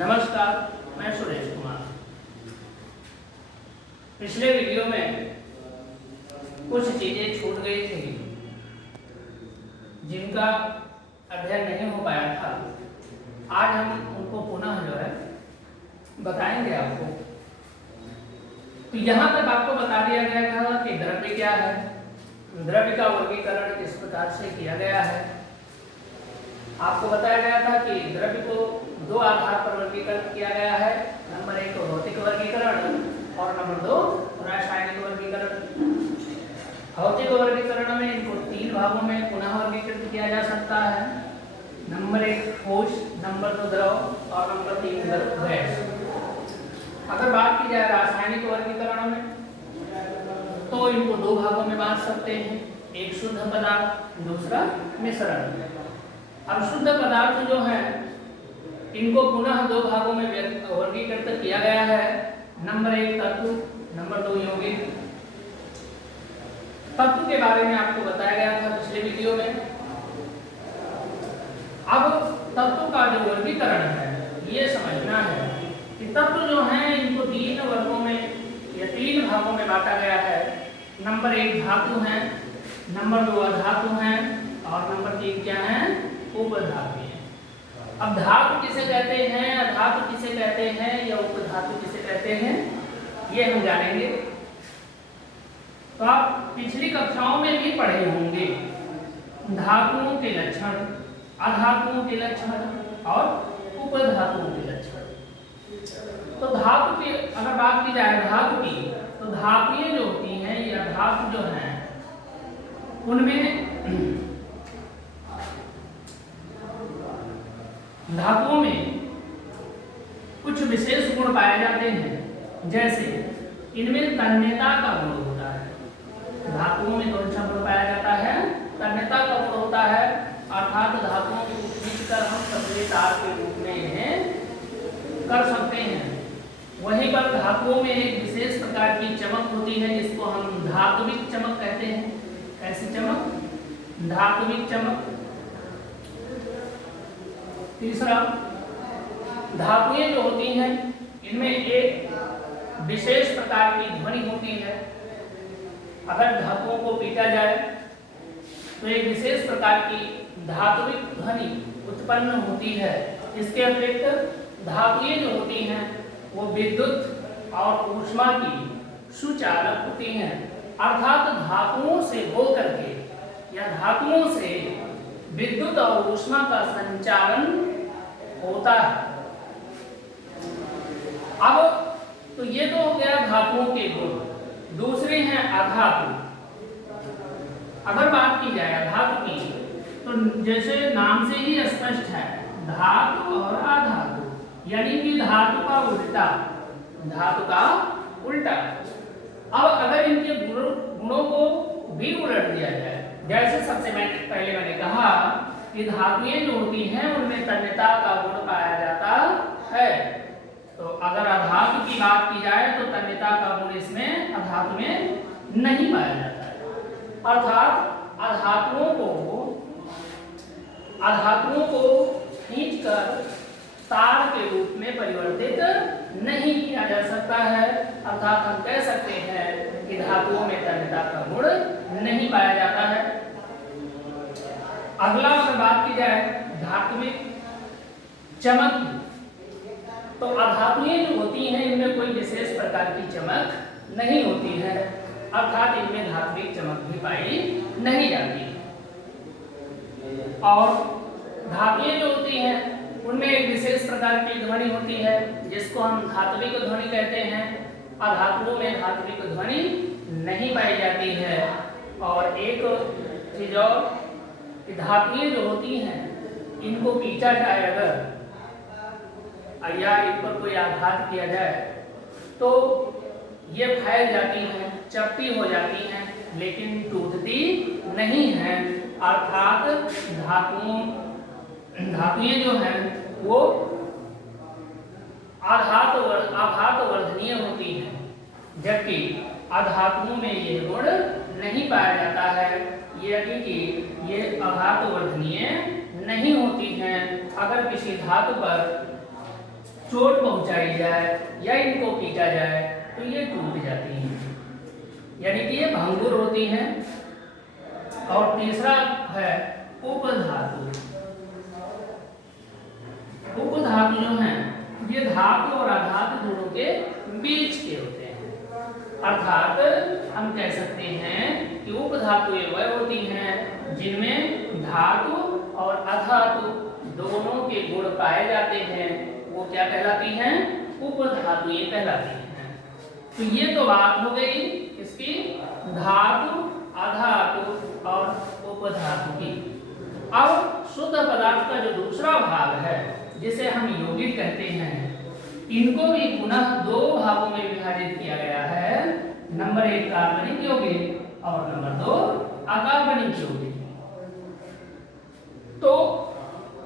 नमस्कार, मैं सुरेश कुमार। पिछले वीडियो में कुछ चीजें छूट गई थी जिनका अध्ययन नहीं हो पाया था। आज हम उनको पुनः जो है बताएंगे आपको। तो यहाँ तक आपको बता दिया गया था कि द्रव्य क्या है, द्रव्य का वर्गीकरण किस प्रकार से किया गया है। आपको बताया गया था कि द्रव्य को दो आधार पर वर्गीकरण किया गया है। नंबर 1 भौतिक वर्गीकरण और नंबर 2 रासायनिक वर्गीकरण। भौतिक वर्गीकरण में इनको 3 भागों में पुनः वर्गीकृत किया जा सकता है। नंबर 1 ठोस, नंबर 2 द्रव और नंबर 3 गैस। अगर बात की जाए रासायनिक वर्गीकरण में तो इनको 2 भागों में बांट सकते हैं, एक शुद्ध पदार्थ, दूसरा मिश्रण। अब शुद्ध पदार्थ जो है इनको पुनः 2 भागों में वर्गीकृत किया गया है। नंबर 1 तत्व, नंबर 2 यौगिक। तत्व के बारे में आपको बताया गया था पिछले वीडियो में। अब तत्व का जो वर्गीकरण है ये समझना है कि तत्व जो है इनको 3 वर्गों में या 3 भागों में बांटा गया है। नंबर 1 धातु है, नंबर 2 अधातु है और नंबर 3 क्या है, उपधातु। अब धातु किसे कहते हैं, अधातु किसे कहते हैं या उपधातु किसे कहते हैं, ये हम जानेंगे। तो आप पिछली कक्षाओं में भी पढ़े होंगे धातुओं के लक्षण, अधातुओं के लक्षण और उपधातुओं के लक्षण। तो धातु की अगर बात की जाए धातु की, तो धातुएं जो होती हैं या धातु जो हैं उनमें धातुओं में कुछ विशेष गुण पाए जाते हैं। जैसे इनमें तन्यता का गुण होता है। धातुओं में कौन सा गुण पाया जाता है, तन्यता का गुण होता है। अर्थात धातुओं को खींचकर हम पतले तार के रूप में कर सकते हैं। वहीं पर धातुओं में एक विशेष प्रकार की चमक होती है जिसको हम धात्विक चमक कहते हैं। ऐसी चमक, धात्विक चमक। तीसरा, धातुएं जो होती हैं इनमें एक विशेष प्रकार की ध्वनि होती है। अगर धातुओं को पीटा जाए तो एक विशेष प्रकार की धात्विक ध्वनि उत्पन्न होती है। इसके अतिरिक्त धातुएं जो होती हैं वो विद्युत और ऊष्मा की सुचालक होती हैं। अर्थात धातुओं से होकर के या धातुओं से विद्युत और ऊष्मा का संचालन होता है। अब तो ये तो हो गया धातुओं के गुण। दूसरे हैं अधातु। अगर बात की जाए अधातु की तो जैसे नाम से ही स्पष्ट है, धातु और अधातु, यानी कि धातु का उल्टा, धातु का उल्टा। अब अगर इनके गुणों को भी उलट दिया जाए, जैसे सबसे पहले मैंने कहा कि धातुएं जो होती हैं उनमें तन्यता का गुण पाया जाता है। तो अगर अधातु की बात की जाए तो तन्यता का गुण इसमें अधातु में नहीं पाया जाता है। अर्थात अधातुओं को खींचकर तार के रूप में परिवर्तित नहीं किया जा सकता है। अर्थात हम कह सकते हैं कि धातुओं में तन्यता का गुण नहीं पाया जाता है। अगला अगर बात की जाए धात्विक चमक, तो अधातुएं जो होती हैं इनमें कोई विशेष प्रकार की चमक नहीं होती है। अर्थात इनमें धात्विक चमक भी पाई नहीं जाती। और धातुएं जो होती हैं उनमें एक विशेष प्रकार की ध्वनि होती है जिसको हम धात्विक ध्वनि कहते हैं। अधातुओं में धात्विक ध्वनि नहीं पाई जाती है। और एक चीज और कि धातुएं जो होती हैं इनको पीटा जाए अगर या इन पर कोई आघात किया जाए तो ये फैल जाती हैं, चपटी हो जाती हैं, लेकिन टूटती नहीं हैं। अर्थात धातुएं जो हैं वो आघात वर्धनीय होती हैं, जबकि अधातुओं में ये गुण नहीं पाया जाता है, यानी कि ये आघात वर्धनीय नहीं होती हैं। अगर किसी धातु पर चोट पहुंचाई जाए या इनको पीटा जाए तो ये टूट जाती हैं, यानी कि ये भंगुर होती हैं। और तीसरा है उपधातु। उपधातु जो हैं ये धातु और अधातु दोनों के बीच के होते हैं। अर्थात हम कह सकते हैं कि उपधातुएं वह होती हैं जिनमें धातु और अधातु दोनों के गुण पाए जाते हैं, वो क्या कहलाती हैं? उपधातुएं कहलाती हैं। तो ये तो बात हो गई इसकी धातु, अधातु और उपधातु की। अब शुद्ध पदार्थ का जो दूसरा भाग है जिसे हम यौगिक कहते हैं, इनको भी पुनः दो भागों में विभाजित किया गया है। नंबर 1 कार्बनिक यौगिक और नंबर 2 अकार्बनिक यौगिक। तो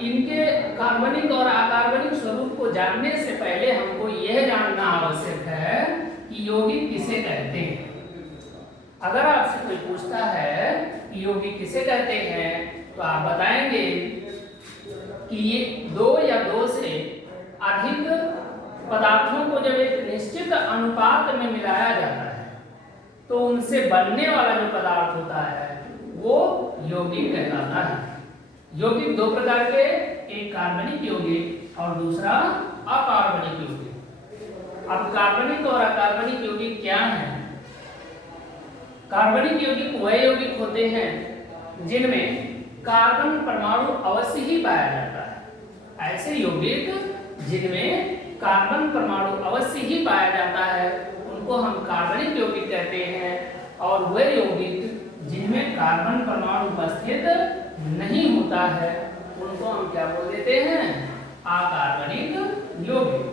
इनके कार्बनिक और अकार्बनिक स्वरूप को जानने से पहले हमको यह जानना आवश्यक है कि यौगिक किसे कहते हैं। अगर आपसे कोई पूछता है कि यौगिक किसे कहते हैं तो आप बताएंगे कि ये दो या दो से अधिक पदार्थों को जब एक निश्चित अनुपात में मिलाया जाता है तो उनसे बनने वाला जो पदार्थ होता है वो यौगिक कहलाता है। यौगिक दो प्रकार के, एक कार्बनिक यौगिक और दूसरा अकार्बनिक यौगिक। अब कार्बनिक और अकार्बनिक यौगिक क्या हैं? कार्बनिक यौगिक वह यौगिक होते हैं जिनमें कार्बन परमाणु अवश्य ही पाया जाता है। ऐसे यौगिक जिनमें कार्बन परमाणु अवश्य ही पाया जाता है उनको हम कार्बनिक यौगिक कहते हैं, और वह यौगिक जिनमें कार्बन परमाणु उपस्थित नहीं होता है उनको हम क्या बोल देते हैं? अकार्बनिक यौगिक।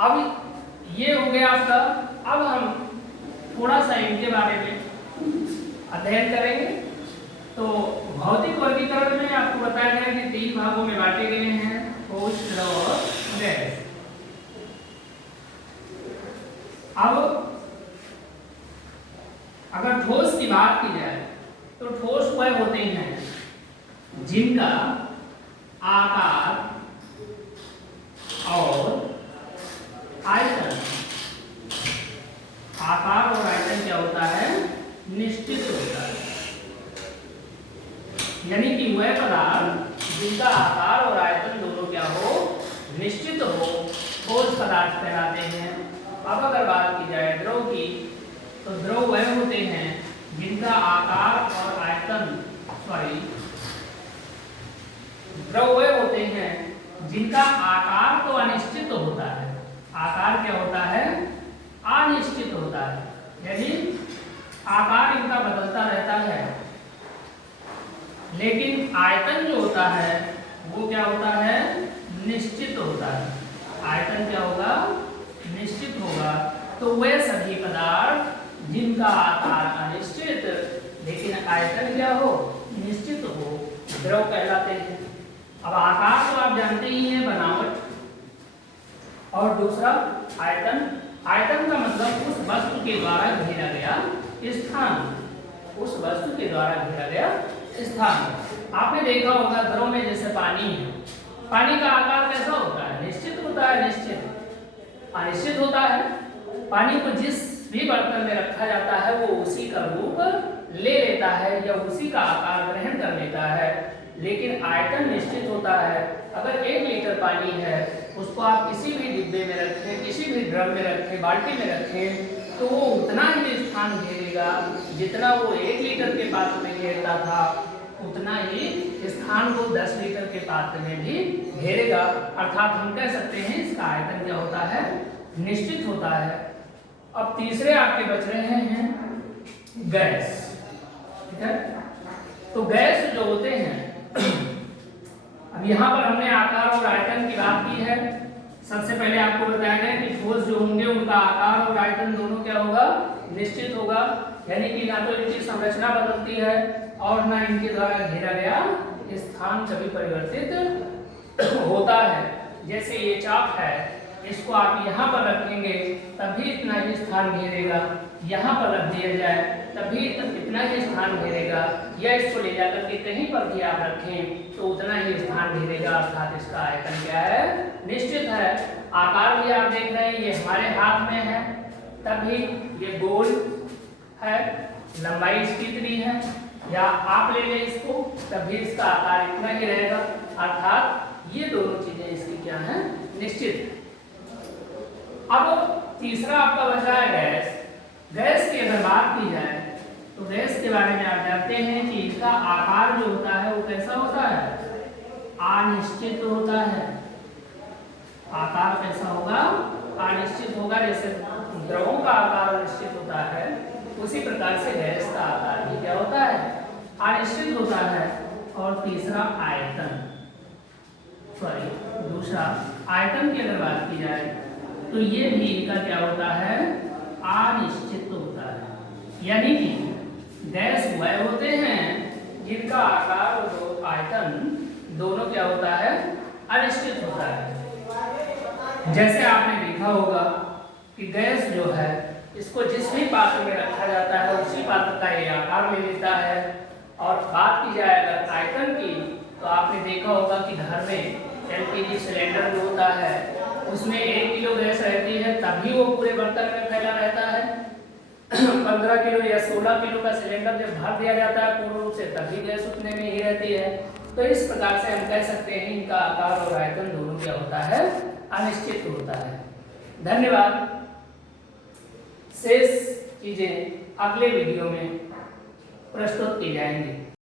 अब ये हो गया आपका। अब हम थोड़ा सा इनके बारे में अध्ययन करेंगे। तो भौतिक वर्गीकरण में आपको बताया गया कि 3 भागों में बांटे गए हैं, ठोस, द्रव और गैस। अब अगर ठोस की बात की जाए तो ठोस वह होते हैं जिनका आकार और आयतन, आकार और आयतन क्या होता है? निश्चित होता है। यानी कि वह पदार्थ जिनका आकार और आयतन दोनों क्या हो? निश्चित हो, ठोस पदार्थ कहलाते हैं। अब अगर बात की जाए द्रव की तो द्रव वह होते हैं जिनका आकार और आयतन द्रव वह होते हैं जिनका आकार तो अनिश्चित होता है। आकार क्या होता है? अनिश्चित होता है, यानी आकार इनका बदलता रहता है, लेकिन आयतन जो होता है वो क्या होता है? निश्चित होता है। आयतन क्या होगा? निश्चित होगा। तो वे सभी पदार्थ जिनका आकार अनिश्चित लेकिन आयतन क्या हो? निश्चित हो, द्रव कहलाते हैं। अब आकार तो आप जानते ही हैं, बनावट, और दूसरा आयतन। आयतन का मतलब उस वस्तु के द्वारा घेरा गया स्थान, उस वस्तु के द्वारा घेरा गया स्थान। आपने देखा होगा द्रव में जैसे पानी है, पानी का आकार कैसा होता है? निश्चित होता है। निश्चित अनिश्चित होता है। पानी को जिस भी बर्तन में रखा जाता है वो उसी का रूप ले लेता है या उसी का आकार ग्रहण कर लेता है, लेकिन आयतन निश्चित होता है। अगर 1 लीटर पानी है उसको आप किसी भी डिब्बे में रखें, किसी भी ड्रम में रखें, बाल्टी में रखें, तो वो उतना ही स्थान घेरेगा जितना वो 1 लीटर के पात्र में घेरता था, उतना ही स्थान को 10 लीटर के पात्र में भी घेरेगा। अर्थात हम कह सकते हैं इसका आयतन क्या होता है? निश्चित होता है। अब तीसरे आपके बच रहे हैं गैस। ठीक है, तो गैस जो होते हैं, अब यहाँ पर हमने आकार और आयतन की बात की है। सबसे पहले आपको बताया गया कि ठोस जो होंगे उनका आकार और आयतन दोनों क्या होगा? निश्चित होगा, यानी कि ना तो इनकी संरचना बदलती है और ना इनके द्वारा घेरा गया स्थान कभी परिवर्तित होता है। जैसे ये चाप है, इसको आप यहाँ पर रखेंगे तभी इतना ही स्थान घेरेगा, यहाँ पर रख दिया जाए तभी इतना ही स्थान घेरेगा, या इसको ले जाकर के कहीं पर भी आप रखें तो उतना ही स्थान घेरेगा, अर्थात इसका आयतन क्या है, निश्चित है। आकार भी आप देख रहे हैं ये हमारे हाथ में है, तभी ये गोल है, लंबाई इसकी इतनी है, या आप ले लें इसको तभी इसका आकार इतना ही रहेगा, अर्थात ये दोनों चीजें इसकी क्या है, निश्चित। अब तीसरा आपका बचा है गैस। गैस की अगर बात की जाए तो गैस के बारे में आप जानते हैं कि इसका आकार जो होता है वो कैसा होता है, अनिश्चित होता है। आकार कैसा होगा, अनिश्चित होगा। जैसे द्रवों का आकार अनिश्चित होता है उसी प्रकार से गैस का आकार भी क्या होता है, अनिश्चित होता है। और तीसरा आयतन, दूसरा आयतन की अगर बात की जाए तो ये भी इनका क्या होता है, अनिश्चित होता है। यानी कि गैस वह होते हैं जिनका आकार और आयतन दोनों क्या होता है, अनिश्चित होता है। जैसे आपने देखा होगा कि गैस जो है इसको जिस भी पात्र में रखा जाता है उसी पात्र का ये आकार ले लेता है। और बात की जाए अगर आयतन की तो आपने देखा होगा कि घर में एलपीजी सिलेंडर जो होता है उसमें 1 किलो गैस रहती है, तभी वो पूरे बर्तन में फैला रहता है। 15 किलो या 16 किलो का सिलेंडर जब भर दिया जाता है पूर्ण रूप से तभी गैस उतने में ही रहती है। तो इस प्रकार से हम कह सकते हैं इनका आकार और आयतन दोनों क्या होता है, अनिश्चित होता है। धन्यवाद। शेष चीजें अगले वीडियो में प्रस्तुत की जाएंगी।